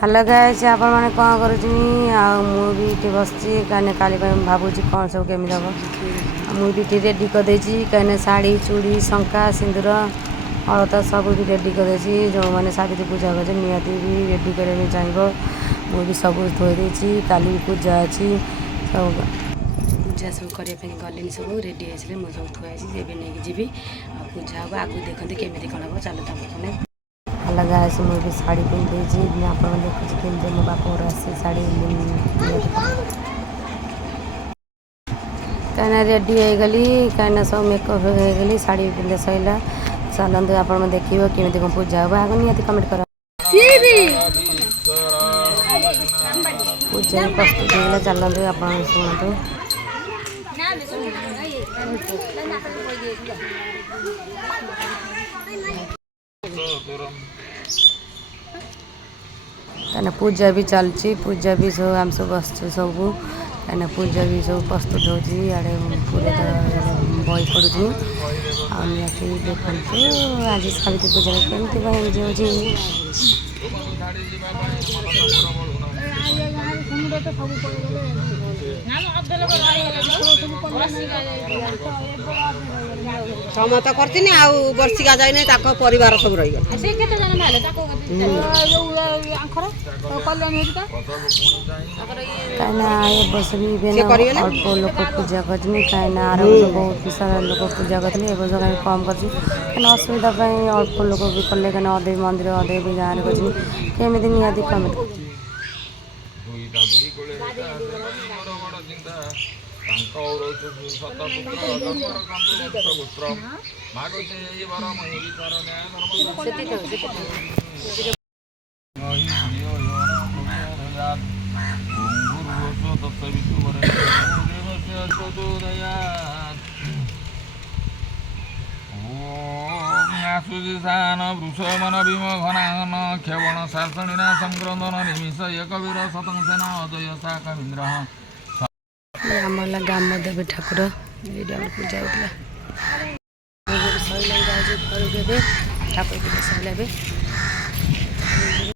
hello guys आपण मैंने कौन करुँगी बसी कहीं काली भावुँ कौन सब केमी हम मुझे रेडी कर कहीं शाढ़ी चूड़ी शंका सिंदूर हलता सब भी रेडी कर जो मैंने सावित्री पूजा कर निहाती भी रेडी करने चाहिए मुझे सब थोड़ी काली पूजा अच्छी सब पूजा सब करने गली सब रेडी होते मुझे सब थुआई नहीं जी पूजा हम आगू देखते केमी कौन हम चलो मैंने अलग से मुझे शाढ़ी पिंधि आप देखुचे केमती मो बापर आसी शाढ़ी कहीं रेडी हो गली कहीं सब मेकअप हो गली शाढ़ी पिंधे सैला चलते आप देखिए केमी कौन पूजा हम आगे निहती कमेंट कर पूजा प्रस्तुत होगा चलते आप शुणु कहीं पूजा भी चलती पूजा भी सब आम सब बस सब कहीं पूजा भी सब प्रस्तुत होती आड़े पूरे बही पड़ू आती देखु आज सावित्री पूजा केमती समत करती वर्षिका जाए परिवार सब रही कहीं बस भी अल्प लोक पूजा कर कहीं आर बहुत सारा लोक पूजा करते वर्ष कहीं कम कर असुविधा अल्प लोक भी कले कहीं अदे मंदिर अदे भी गाँव में करमी निहाती कमेंट सुजिशान वृषमन भीम घनाघन खेवण शासनिना संक्रंदन निमिष एक वीर शतंसेना अजय शाखीन्द्र आमला ग्राम देवी ठाकुर ये पूजा होता ठाकुर पूजा सैला